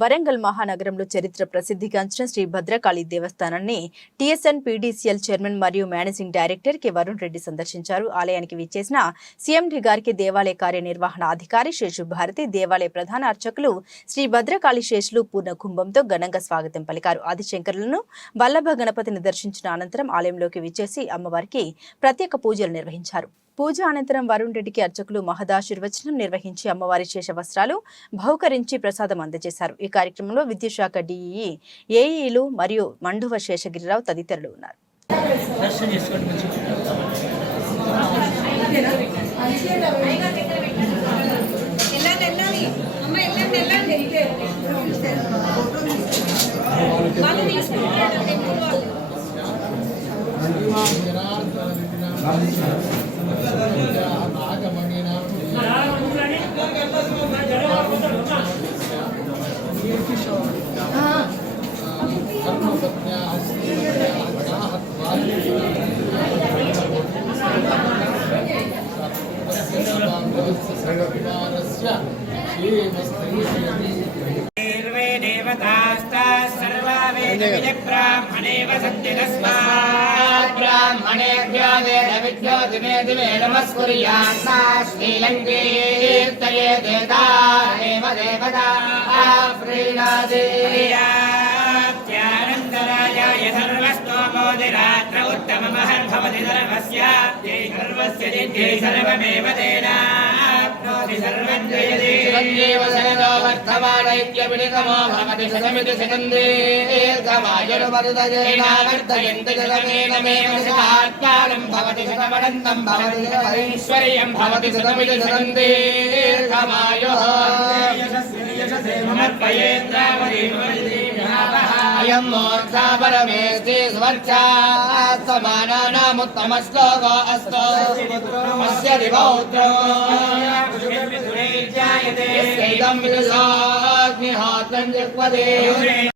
వరంగల్ మహానగరంలో చరిత్ర ప్రసిద్ధిగాంచిన శ్రీ భద్రకాళి దేవస్థానాన్ని టీఎస్ఎన్ పీడీసీఎల్ చైర్మన్ మరియు managing director K Varun Reddy సందర్శించారు. ఆలయానికి విచ్చేసిన సీఎండీ గారికి దేవాలయ కార్యనిర్వహణ అధికారి శేషుభారతి, దేవాలయ ప్రధాన అర్చకులు శ్రీ భద్రకాళి శేషులు పూర్ణ కుంభంతో ఘనంగా స్వాగతం పలికారు. ఆదిశంకరులను వల్లభ గణపతిని దర్శించిన అనంతరం ఆలయంలోకి విచ్చేసి అమ్మవారికి ప్రత్యేక పూజలు నిర్వహించారు. పూజ అనంతరం వరుణ్ రెడ్డికి అర్చకులు మహదాశీర్వచనం నిర్వహించి అమ్మవారి శేష వస్త్రాలు బహుకరించి ప్రసాదం అందజేశారు. ఈ కార్యక్రమంలో విద్యుత్ శాఖ డీఈ, ఏఈలు మరియు మండువ శేషగిరిరావు తదితరులు ఉన్నారు. ब्राह्मणेभ्यो वेदविद्यो दिने दिने नमस्कुर्यात् श्रीलङ्कीर्तये देवतारेव देवता प्रीणादेयानन्दरायाय सर्वस्तोमोदिरात्र उत्तममहर्भवति सर्वस्य सर्वस्य सर्वमेव तेनाप्नोति सर्वं जयति चिरञ्जीव सनदो वर्धमानैक्यविनिगमो भवति समिति सिकन्दीर्घमायुर्वर्धयेनावर्धयन्ति जगमेनमेव शतात्मानं भवति शतमनन्तं भवति शतैश्वर्यं भवति शतमिति सिकन्दीर्घमायुः अयं मूर्धा परमेष्टि स्वर्गात् समानानामुत्तमश्लोको अस्तु अस्य दिवौत्रो यस्यैदं विदुषोऽग्निहोत्रं जग्वदे।